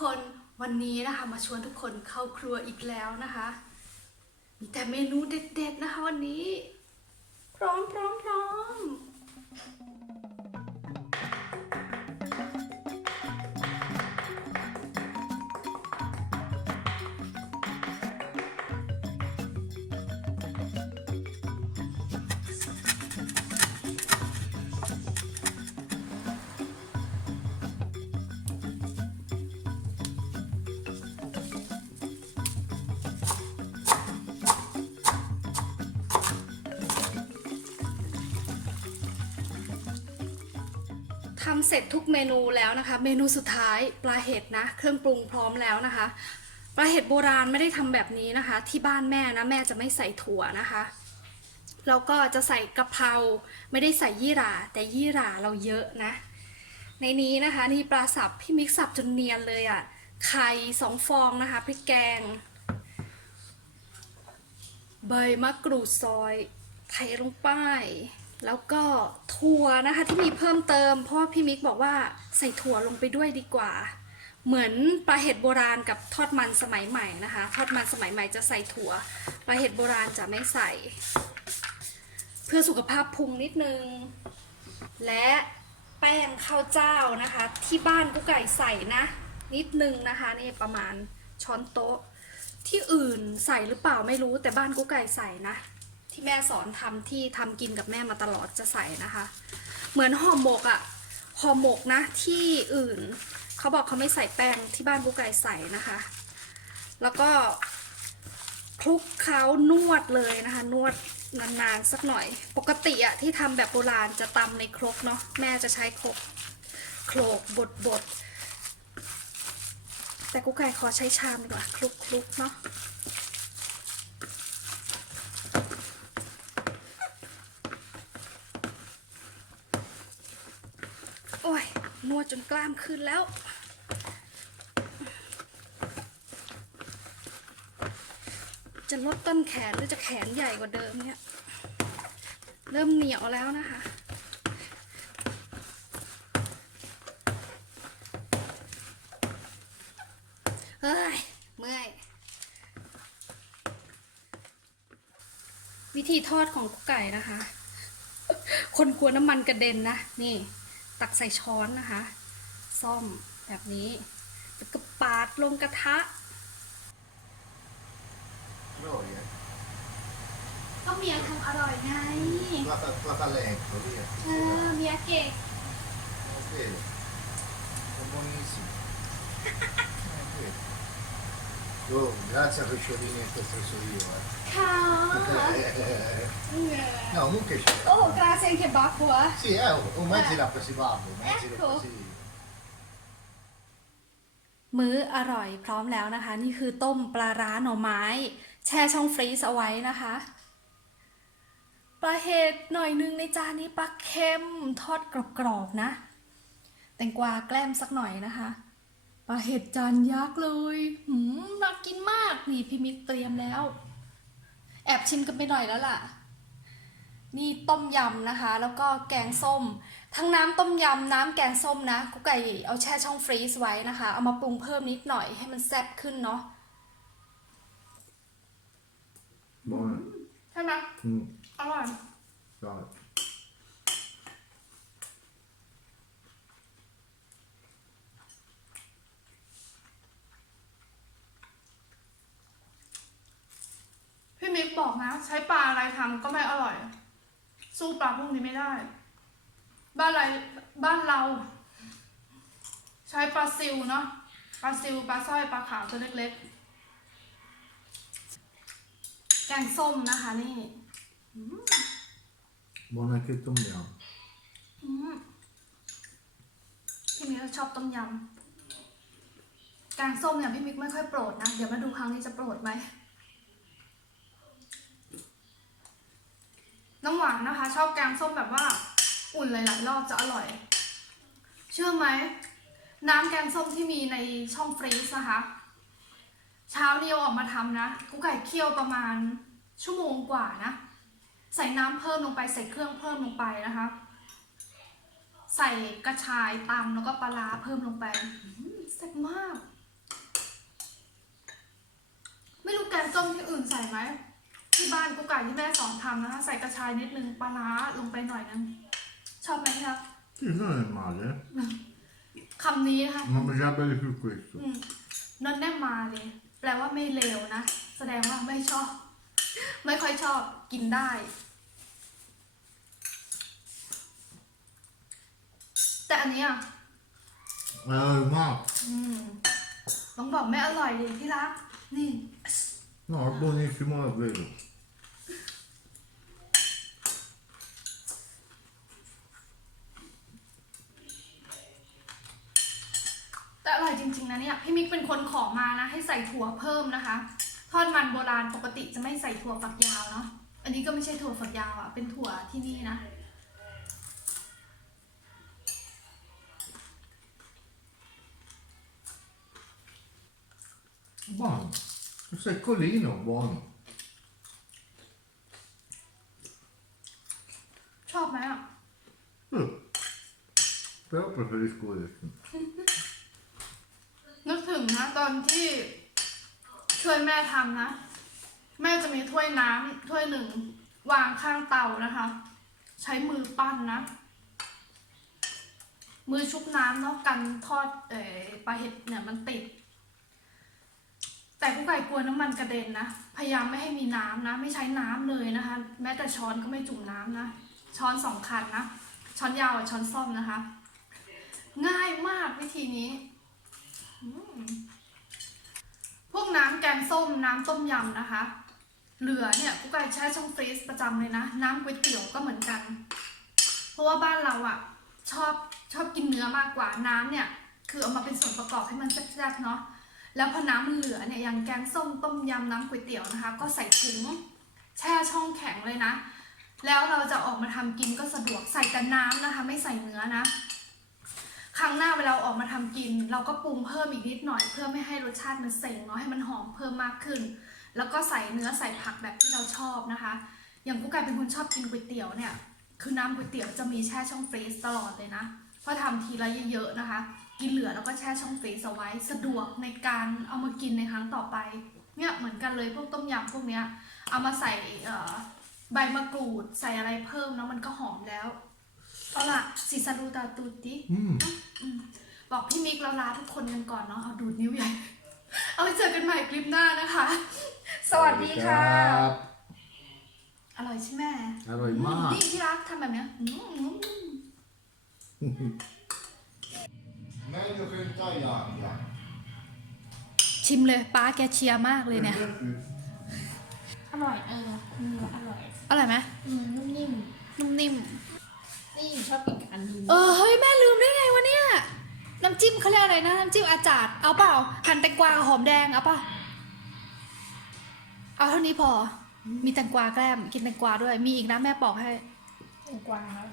คนวันนี้นะคะมาชวนทุกคนเข้าครัวอีกแล้วนะคะ มีแต่เมนูเด็ดๆนะคะวันนี้ พร้อมพร้อมพร้อม ทำเสร็จทุกเมนูแล้วนะคะ เมนูสุดท้ายปลาเห็ดนะ เครื่องปรุงพร้อมแล้วนะคะ ปลาเห็ดโบราณไม่ได้ทำแบบนี้นะคะ ที่บ้านแม่นะแม่จะไม่ใส่ถั่วนะคะแล้วก็จะใส่กะเพราไม่ได้ใส่ยี่หร่า แต่ยี่หร่าเราเยอะนะ ในนี้นะคะนี่ปลาสับพี่มิกสับจนเนียนเลยอะ่ะไข่สองฟองนะคะพริกแกง ใบมะกรูดซอยไทยลงไป แล้วก็ถั่วนะคะที่มีเพิ่มเติม เพราะว่าพี่มิกบอกว่าใส่ถั่วลงไปด้วยดีกว่า เหมือนปลาเห็ดโบราณกับทอดมันสมัยใหม่นะคะ ทอดมันสมัยใหม่จะใส่ถั่วปลาเห็ดโบราณจะไม่ใส่ เพื่อสุขภาพพุงนิดนึง และแป้งข้าวเจ้านะคะ ที่บ้านกุ๊กไก่ใส่นะ นิดนึงนะคะนี่ประมาณช้อนโต๊ะ ที่อื่นใส่หรือเปล่าไม่รู้แต่บ้านกุ๊กไก่ใส่นะ ที่แม่สอนทำที่ทำกินกับแม่มาตลอดจะใส่นะคะ เหมือนห่อหมกอะห่อหมกนะที่อื่นเขาบอกเขาไม่ใส่แป้งที่บ้านกุ๊กไก่ใส่นะคะ แล้วก็คลุกเคล้านวดเลยนะคะ นวดนานๆสักหน่อย ปกติอะที่ทำแบบโบราณจะตำในครกเนาะแม่จะใช้ครกโขลกบดบดแต่กุ๊กไก่ขอใช้ชามดีกว่าคลุกคลุกๆเนาะ โอ้ย นวดจนกล้ามขึ้นแล้ว จะลดต้นแขนหรือจะแขนใหญ่กว่าเดิมเนี่ย เริ่มเหนียวแล้วนะคะเฮ้ย เมื่อย วิธีทอดของกุ๊กไก่นะคะ คนกลัวน้ำมันกระเด็นนะ นี่ ตักใส่ช้อนนะคะ ซ่อมแบบนี้แล้วก็ปาดลงกระทะ Gloria. ก็เมียทำอร่อยไง La, fa- la fa lento, via. เออเมียเก่ง È vero. È buonissimo. È vero. Oh, grazie a Pesciolini che ho preso io. ค่ะ Eh. No, comunque c'è. โอ้ กราเซนเคบับหัว Sì, eh, oh, oh, mezzi l'ha presi babbo, mezzi l'ha Ecco. presi io. มื้ออร่อยพร้อมแล้วนะคะ นี่คือต้มปลาร้าหน่อไม้ แช่ช่องฟรีซเอาไว้นะคะปลาเห็ดหน่อยนึงในจานนี้ปลาเค็มทอดกรอบๆนะ แตงกวาแกล้มสักหน่อยนะคะ ปลาเห็ดจานยักษ์เลยหืมน่ากินมาก นี่พี่มิกเตรียมแล้ว แอบชิมกันไปหน่อยแล้วล่ะ นี่ต้มยำนะคะ แล้วก็แกงส้ม ทั้งน้ำต้มยำน้ำแกงส้มนะกุ๊กไก่เอาแช่ช่องฟรีซไว้นะคะ เอามาปรุงเพิ่มนิดหน่อยให้มันแซ่บขึ้นเนาะ Buono. ใช่ไหม Mm, อร่อย dai. พี่มิก บอกนะ ใช้ปลาอะไรทำก็ไม่อร่อย สู้ปลาพวกนี้ไม่ได้ บ้านอะไรบ้านเรา ใช้ปลาซิวเนาะปลาซิวปลาสร้อยปลาขาวตัวเล็กๆ แกงส้มนะคะนี่ Buono anche il tom yum. อืมพี่มิกชอบต้มยำแกงส้มเนี่ยพี่มิกไม่ค่อยโปรดนะ เดี๋ยวมาดูครั้งนี้จะโปรดไหม น้ำหวานนะคะ ชอบแกงส้มแบบว่าอุ่นหลายๆรอบจะอร่อย เชื่อไหม น้ำแกงส้มที่มีในช่องฟรีซนะคะเช้านี้เอาออกมาทำนะกุ๊กไก่เคี่ยวประมาณชั่วโมงกว่านะ ใส่น้ำเพิ่มลงไปใส่เครื่องเพิ่มลงไปนะคะ ใส่กระชายตำแล้วก็ปลาร้าเพิ่มลงไปแซ่บมาก ไม่รู้แกงส้มที่อื่นใส่ไหม ที่บ้านกุ๊กไก่ที่แม่สอนทำนะคะ ใส่กระชายนิดนึงปลาร้าลงไปหน่อยนึงชอบไหมคะ Sì, non è male, eh. คำนี้นะคะ Ma mi piacerebbe di più questo. อืมนอนแน่มาเลย แปลว่าไม่เลวนะ แสดงว่าไม่ชอบ ไม่ค่อยชอบกินได้ แต่อันเนี้อะ Eh, ma อืมต้องบอกไม่อร่อยเลยที่รักนี่ no, è buonissimo davvero. แต่อร่อยจริง ๆนะเนี่ยพี่มิกเป็นคนขอมานะ ให้ใส่ถั่วเพิ่มนะคะ ทอดมันโบราณปกติจะไม่ใส่ถั่วฝักยาวเนาะอันนี้ก็ไม่ใช่ถั่วฝักยาวอะ่ะเป็นถั่วที่นี่นะ Buono. Un seccolino, buono. ชอบไหมอะ Eh. Però preferisco questo. นึกถึงนะตอนที่ช่วยแม่ทำนะ แม่จะมีถ้วยน้ำถ้วยหนึ่งวางข้างเตานะคะ ใช้มือปั้นนะ มือชุบน้ำเนาะกันทอดเอ่อปลาเห็ดเนี่ยมันติด แต่ผู้ไก่กลัวน้ำมันกระเด็นนะ พยายามไม่ให้มีน้ำนะ ไม่ใช้น้ำเลยนะคะ แม้แต่ช้อนก็ไม่จุ่มน้ำนะ ช้อนสองคันนะ ช้อนยาวกับช้อนส้อมนะคะ ง่ายมากวิธีนี้ พวกน้ำแกงส้มน้ำต้มยำนะคะ เหลือเนี่ยกุ๊กไก่แช่ช่องฟรีซประจำเลยนะ น้ำก๋วยเตี๋ยวก็เหมือนกัน เพราะว่าบ้านเราอะ่ะ ชอบชอบกินเนื้อมากกว่าน้ำเนี่ย คือเอามาเป็นส่วนประกอบให้มันแซ่บๆเนาะแล้วพอน้ำมันเหลือเนี่ยอย่างแกงส้มต้มยำน้ำก๋วยเตี๋ยวนะคะ ก็ใส่ถุงแช่ช่องแข็งเลยนะ แล้วเราจะออกมาทำกินก็สะดวกใส่แต่น้ำนะคะ ไม่ใส่เนื้อนะ ครั้งหน้าเวลาออกมาทำกิน เราก็ปรุงเพิ่มอีกนิดหน่อย เพื่อไม่ให้รสชาติมันเซ็งเนาะให้มันหอมเพิ่มมากขึ้น แล้วก็ใส่เนื้อใส่ผักแบบที่เราชอบนะคะ อย่างกุ๊กไก่เป็นคนชอบกินก๋วยเตี๋ยวเนี่ย คือน้ำก๋วยเตี๋ยวจะมีแช่ช่องฟรีซตลอดเลยนะเพราะทำทีละเยอะๆนะคะ กินเหลือแล้วก็แช่ช่องฟรีซเอาไว้สะดวกในการเอามากินในครั้งต่อไปเนี่ยเหมือนกันเลยพวกต้มยำพวกเนี้ยเอามาใส่ใบมะกรูดใส่อะไรเพิ่มแล้วมันก็หอมแล้ว เอาล่ะสิซาลูตาตูติ Mm. บอกพี่มิกแล้วลาทุกคนกันก่อนเนาะเอาดูดนิ้วใหญ่ เอาไว้เจอกันใหม่คลิปหน้านะคะ สวัสดีค่ะอร่อยใช่ไหม Allora, อืม ma นี่ที่รักทำแบบเนี้ยอืมอืม meglio che in Thailandia. ชิมเลยป้าแกเชียร์มากเลยเนี่ย อร่อยเอออืมอร่อย อร่อยไหมอืมนุ่มนิ่ม นุ่มนิ่ม นี่ชอบกินกับอันนี้เออเฮ้ยแม่ลืมได้ไงวะเนี่ย น้ำจิ้มเขาเรียกอะไรนะ น้ำจิ้มอาจารย์เอาเปล่า หั่นแตงกวากับหอมแดงเอาเปล่าเอาเท่านี้พอ มีแตงกวาแกล้มกินแตงกวาด้วย มีอีกนะแม่ปอกให้ แตงกวาครับ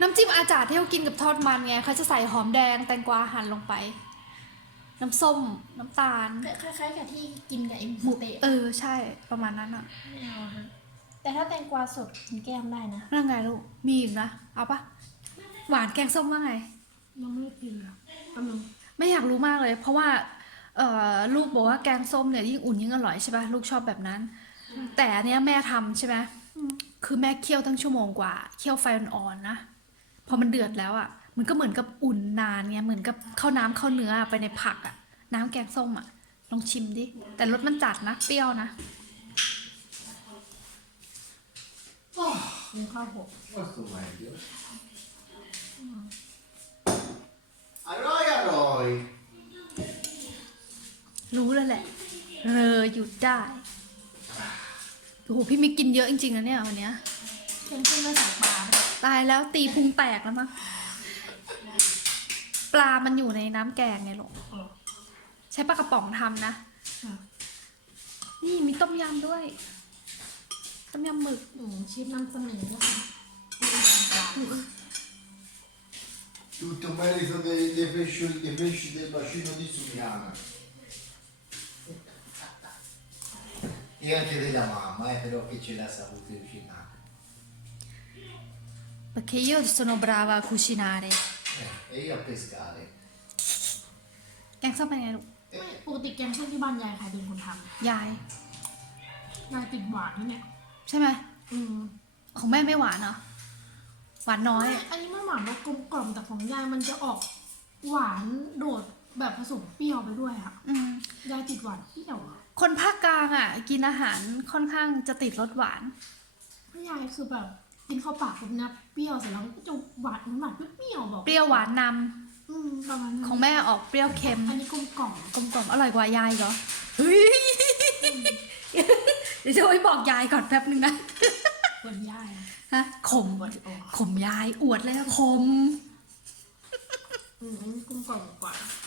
น้ำจิ้มอาจารย์ที่เขากินกับทอดมันไงเขาจะใส่หอมแดงแตงกวาหั่นลงไป น้ำส้ม น้ำตาล คล้ายๆกับที่กินกับไอ้หหมูมูเตะเออใช่ประมาณนั้นอะไม่เอาฮะ แต่ถ้าแตงกวาสดกินแก้มได้นะนั่นไงลูก มีอีกนะ เอาปะหวานแกงส้มว่าไง ยังไม่ได้กินอะกำลังไม่อยากรู้มากเลย เพราะว่าเอ่อลูกบอกว่าแกงส้มเนี่ยยิ่งอุ่นยิ่งอร่อยใช่ปะลูกชอบแบบนั้น แต่อันเนี้ยแม่ทำใช่ไหมคือแม่เคี่ยวตั้งชั่วโมงกว่าเคี่ยวไฟอ่อนๆนะพอมันเดือดแล้วอะ มันก็เหมือนกับอุ่นนานไงเหมือนกับข้าวน้ำข้าวเนื้อไปในผักอะ น้ำแกงส้มอะลองชิมดิแต่รสมันจัดนะเปรี้ยวนะ กินข้าวหก Questo meglio. Allora, allora. รู้แล้วแหละเรอหยุดได้โอ้โหพี่มิกกินเยอะจริงๆนะเนี่ยวันเนี้ยเพิ่มขึ้นมาใส่ปลาไปตายแล้วตีพุงแตกแล้วมั้งปลามันอยู่ในน้ำแกงไงลูกอ๋อใช้ปลากระป๋องทำนะค่ะนี่มีต้มยำด้วย ต้มยำหมึก หนูชิดนำเสนอนะคะนี่เป็นแตงกวา Tutto merito dei, dei, pesci, dei pesci del bacino di Sumiana. E anche della mamma, eh, però che ce l'ha saputo cucinare. perché io sono brava a cucinare Eh, e io a pescare. แกงส้มเป็นไงลูก ไม่ปกติแกงส้มที่บ้านยายใครเป็นคนท ยาย ำยายติดหวานนี่เนี่ย ใช่ไหมอืมของแม่ไม่หวานเหรอหวานน้อยไม่อันนี้ไม่หวานแบบกลมกล่อมแต่ของยายมันจะออกหวานโดดแบบผสมเปรี้ยวไปด้วยอะอืมยายติดหวานเปรี้ยวอะคนภาคกลางอะ กินอาหารค่อนข้างจะติดรสหวาน เพราะยายคือแบบกินเข้าปากปุ๊บนะเปรี้ยวเสร็จแล้วก็จะหวานหวานเปรี้ยวๆบอกเปรี้ยวหวานนอืมประมาณนั้ำนของแม่ออกเปรี้ยวเค็มอันนี้กลมกล่อมกลมกล่อมอร่อยกว่ายายเหรอเฮ้ยเดี๋ยวจะไปบอกยายก่อนแป๊บนึงนะคนยายอะฮะขมหวานออกขมยายอวดเลยนะขม อืมอันนี้กลมกล่อมกว่าอ